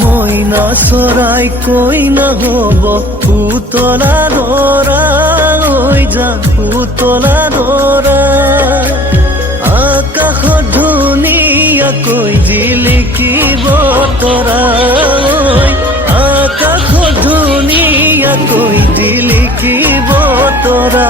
মইনা চৰাই কৈ নহ'ব পুতলা ধৰা হৈ যা পুতলা ধৰা আকাশত ধুনীয়াকৈ জিলিকিব তৰা আকাশত ধুনীয়াকৈ জিলিকিব তৰা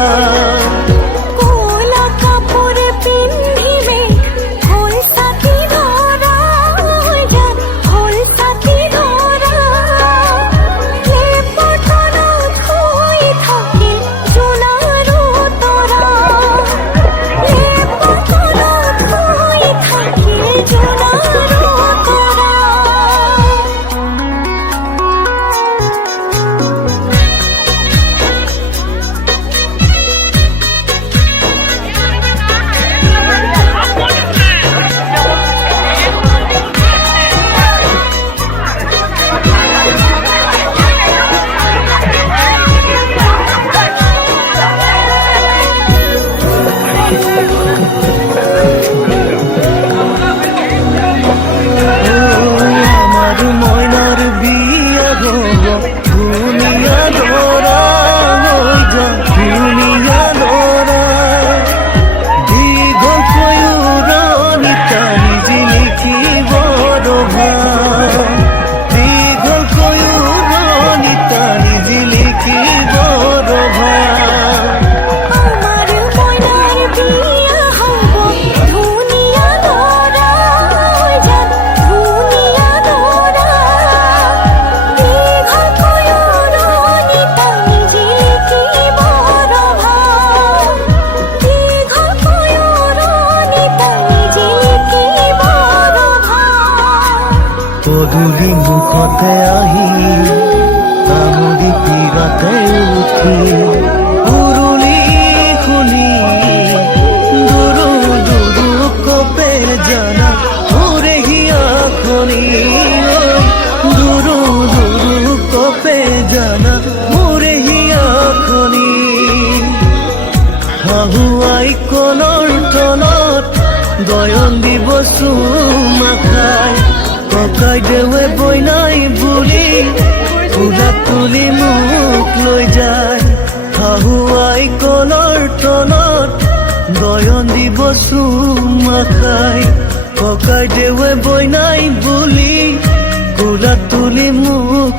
পদূলি মুখতে আহি তামুলি তীৰতে উঠি উৰুলি শুনি দুৰু দুৰু কপে জানা মোৰে হিয়াখনি দুৰু দুৰু কপে জানা মোৰে হিয়াখনি হাহুৱাই কলৰ তলত গয়ন দিব চুমা খাই ককাই দেৱে বইনাই বুলি ফুলা তুলি মোক লৈ যায় হাহুৱাই কলৰ তলত গয়ন দিব চুমা খাই ককাই দেৱে বইনাই বুলি ফুলা তুলি মোক